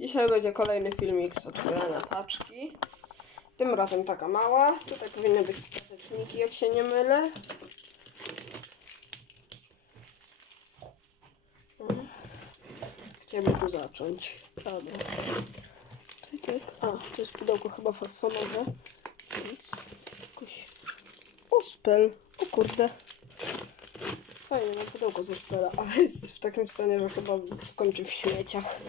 Dzisiaj będzie kolejny filmik z otwierania paczki. Tym razem taka mała. Tutaj powinny być stateczniki, jak się nie mylę. By tu zacząć? Dobra. Tak, tak. A, to jest pudełko chyba fasonowe. Nic. Jakoś... O, spell. O kurde. Fajnie, mam pudełko ze spela, ale jest w takim stanie, że chyba skończy w śmieciach.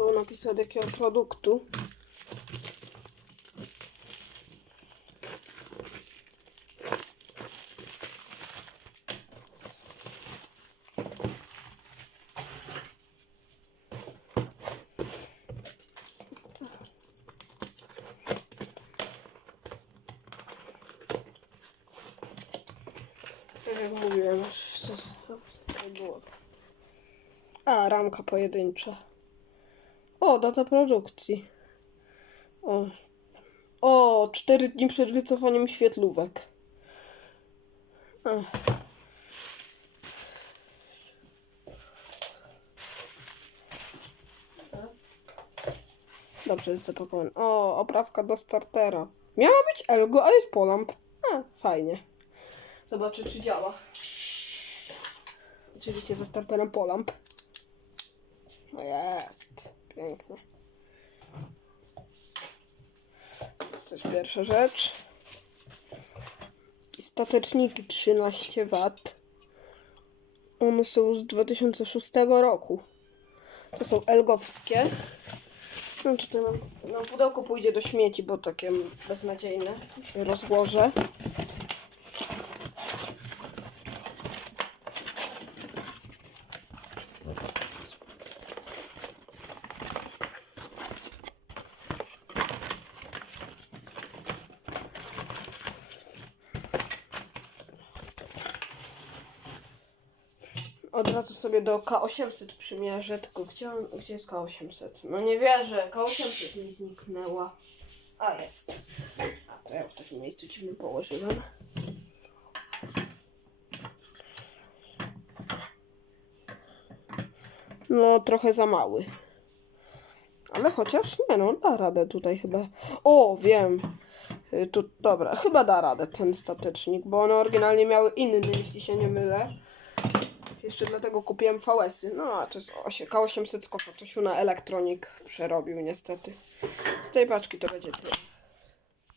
Są napisy od jakiego produktu. Tak ramka pojedyncza. O, data produkcji. O, o 4 dni przed wycofaniem świetlówek. Ech. Dobrze jest zapakowany. O, oprawka do startera. Miała być Elgo, a jest Polamp. A, fajnie. Zobaczę, czy działa. Oczywiście ze starterem Polamp. Pięknie. To jest pierwsza rzecz. Stateczniki 13 W. One są z 2006 roku. To są elgowskie. No, czy to mam... no pudełko pójdzie do śmieci, bo takie beznadziejne. Rozłożę. Od razu sobie do K800 przymierzę, tylko gdzie, on, gdzie jest K800? No nie wierzę, K800 mi zniknęła. A jest. A to ja w takim miejscu dziwnym położyłem. No trochę za mały. Ale chociaż nie no, da radę tutaj chyba. O, wiem. Y, Tu, dobra, chyba da radę ten statecznik, bo one oryginalnie miały inny, jeśli się nie mylę. Jeszcze dlatego kupiłem VS-y. No, a to jest osie- K800 z Kofa. To się na elektronik przerobił niestety. Z tej paczki to będzie tyle.